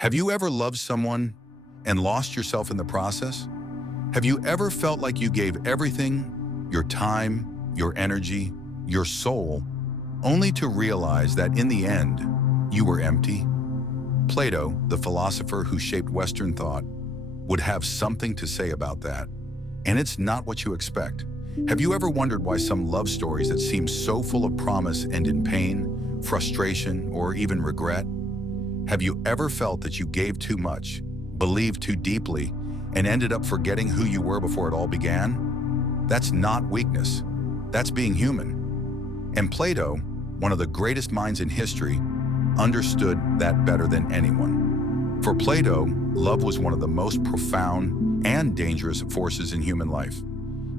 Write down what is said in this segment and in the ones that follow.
Have you ever loved someone and lost yourself in the process? Have you ever felt like you gave everything, your time, your energy, your soul, only to realize that in the end, you were empty? Plato, the philosopher who shaped Western thought, would have something to say about that. And it's not what you expect. Have you ever wondered why some love stories that seem so full of promise end in pain, frustration, or even regret? Have you ever felt that you gave too much, believed too deeply, and ended up forgetting who you were before it all began? That's not weakness. That's being human. And Plato, one of the greatest minds in history, understood that better than anyone. For Plato, love was one of the most profound and dangerous forces in human life.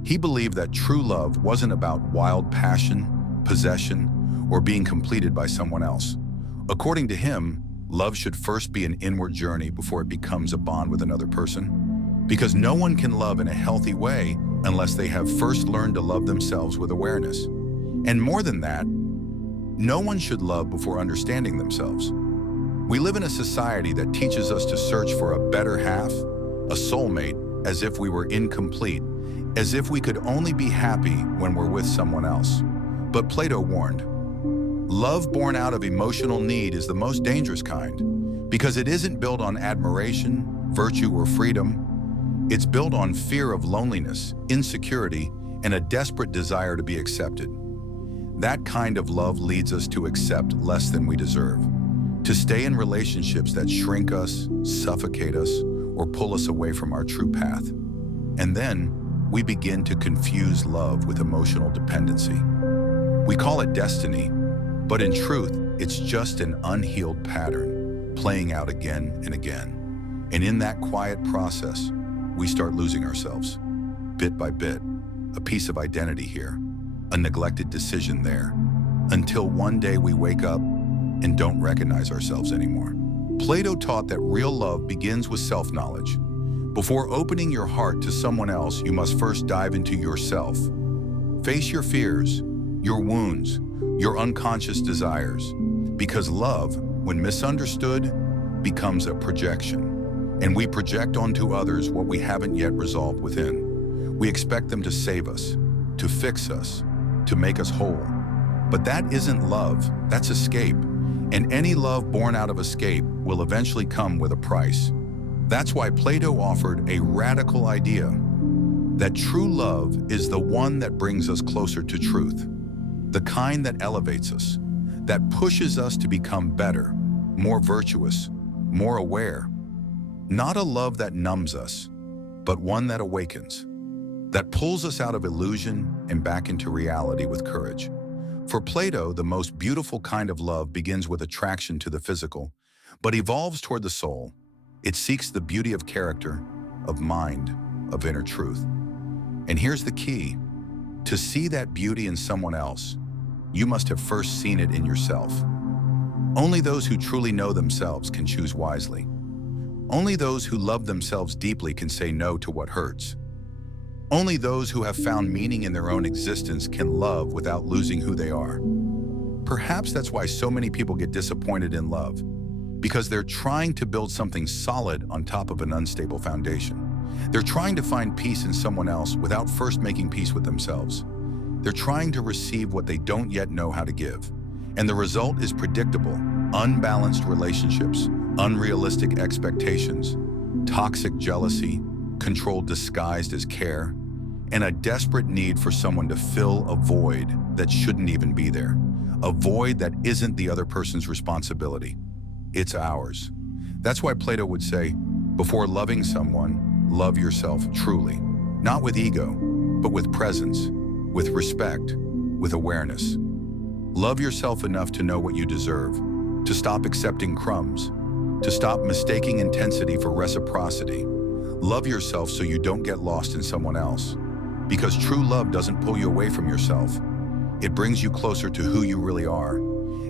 He believed that true love wasn't about wild passion, possession, or being completed by someone else. According to him, love should first be an inward journey before it becomes a bond with another person. Because no one can love in a healthy way unless they have first learned to love themselves with awareness. And more than that, no one should love before understanding themselves. We live in a society that teaches us to search for a better half, a soulmate, as if we were incomplete, as if we could only be happy when we're with someone else. But Plato warned, love born out of emotional need is the most dangerous kind, because it isn't built on admiration, virtue, or freedom. It's built on fear of loneliness, insecurity, and a desperate desire to be accepted. That kind of love leads us to accept less than we deserve, to stay in relationships that shrink us, suffocate us, or pull us away from our true path. And then we begin to confuse love with emotional dependency. We call it destiny, but in truth, it's just an unhealed pattern, playing out again and again. And in that quiet process, we start losing ourselves, bit by bit, a piece of identity here, a neglected decision there, until one day we wake up and don't recognize ourselves anymore. Plato taught that real love begins with self-knowledge. Before opening your heart to someone else, you must first dive into yourself. Face your fears, your wounds, your unconscious desires, because love, when misunderstood, becomes a projection, and we project onto others what we haven't yet resolved within. We expect them to save us, to fix us, to make us whole. But that isn't love, that's escape. And any love born out of escape will eventually come with a price. That's why Plato offered a radical idea, that true love is the one that brings us closer to truth, the kind that elevates us, that pushes us to become better, more virtuous, more aware. Not a love that numbs us, but one that awakens, that pulls us out of illusion and back into reality with courage. For Plato, the most beautiful kind of love begins with attraction to the physical, but evolves toward the soul. It seeks the beauty of character, of mind, of inner truth. And here's the key. To see that beauty in someone else, you must have first seen it in yourself. Only those who truly know themselves can choose wisely. Only those who love themselves deeply can say no to what hurts. Only those who have found meaning in their own existence can love without losing who they are. Perhaps that's why so many people get disappointed in love, because they're trying to build something solid on top of an unstable foundation. They're trying to find peace in someone else without first making peace with themselves. They're trying to receive what they don't yet know how to give. And the result is predictable, unbalanced relationships, unrealistic expectations, toxic jealousy, control disguised as care, and a desperate need for someone to fill a void that shouldn't even be there. A void that isn't the other person's responsibility. It's ours. That's why Plato would say, before loving someone, love yourself truly. Not with ego, but with presence, with respect, with awareness. Love yourself enough to know what you deserve, to stop accepting crumbs, to stop mistaking intensity for reciprocity. Love yourself so you don't get lost in someone else. Because true love doesn't pull you away from yourself. It brings you closer to who you really are.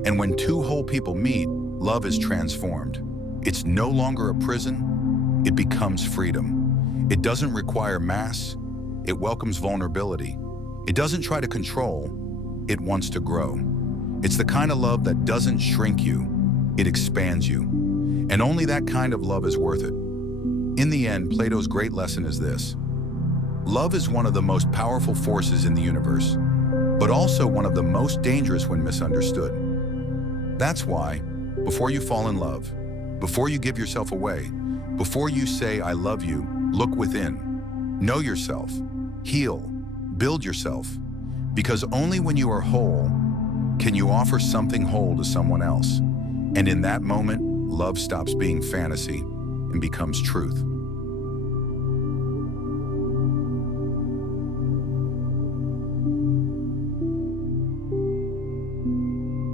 And when two whole people meet, love is transformed. It's no longer a prison, it becomes freedom. It doesn't require mass, it welcomes vulnerability. It doesn't try to control, it wants to grow. It's the kind of love that doesn't shrink you, it expands you. And only that kind of love is worth it. In the end, Plato's great lesson is this: love is one of the most powerful forces in the universe, but also one of the most dangerous when misunderstood. That's why, before you fall in love, before you give yourself away, before you say, "I love you," look within. Know yourself. Heal. Build yourself. Because only when you are whole can you offer something whole to someone else. And in that moment, love stops being fantasy and becomes truth.